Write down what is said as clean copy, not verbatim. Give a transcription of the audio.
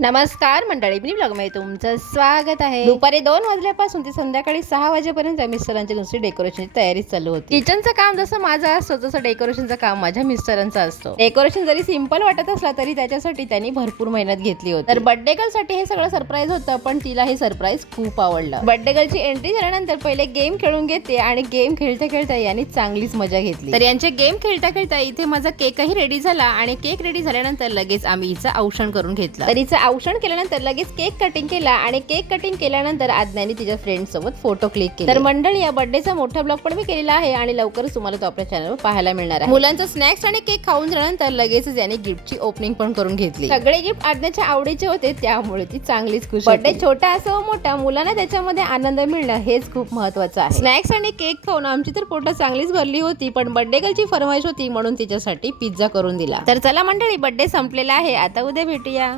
नमस्कार मंडळी, मी ब्लॉगमध्ये तुमचं स्वागत आहे. दुपारी 2 वाजल्यापासून ते संध्याकाळी 6 वाजेपर्यंत मिस्टरांची नुसती डेकोरेशनची तयारी चालू होती. किचनचं काम जसं माझं असतं तसं डेकोरेशनचं काम माझ्या मिस्टरांचं असतं. डेकोरेशन जरी सिंपल वाटत असला तरी त्याच्यासाठी त्यांनी भरपूर मेहनत घेतली होती. तर बर्थडे गर्ल साठी हे सगळं सरप्राईज होतं, पण तिला हे सरप्राईज खूप आवडलं. बर्थडे गर्लची एंट्री झाल्यानंतर पहिले गेम खेळून घेते आणि गेम खेळता खेळता यांनी चांगलीच मजा घेतली. तर यांचे गेम खेळता खेळता इथे माझा केकही रेडी झाला आणि केक रेडी झाल्यानंतर लगेच आम्ही हिचं औषण करून घेतलं. तर हिचं औषण केल्यानंतर लगेच केक कटिंग केला आणि केक कटिंग केल्यानंतर आज्ञाने तिच्या फ्रेंड सोबत फोटो क्लिक केले. तर मंडळी, या बर्थडेचा मोठा ब्लॉग पण मी केलेला आहे आणि लवकरच तुम्हाला तो आपल्या चॅनलवर पाहायला मिळणार आहे. मुलांचं स्नॅक्स आणि केक खाऊन झाल्यानंतर लगेचच याने गिफ्टची ओपनिंग पण करून घेतली. सगळे गिफ्ट आज्ञाच्या आवडीचे होते, त्यामुळे ती चांगलीच खुश. बर्थडे छोटा असो मोठा, मुलांना त्याच्यामध्ये आनंद मिळणं हेच खूप महत्त्वाचं आहे. स्नॅक्स आणि केक खाऊन आमची तर पोट चांगलीच भरली होती, पण बर्थडे गर्लची फरमाईश होती म्हणून तिच्यासाठी पिझ्झा करून दिला. तर चला मंडळी, बर्थडे संपलेला आहे, आता उद्या भेटूया.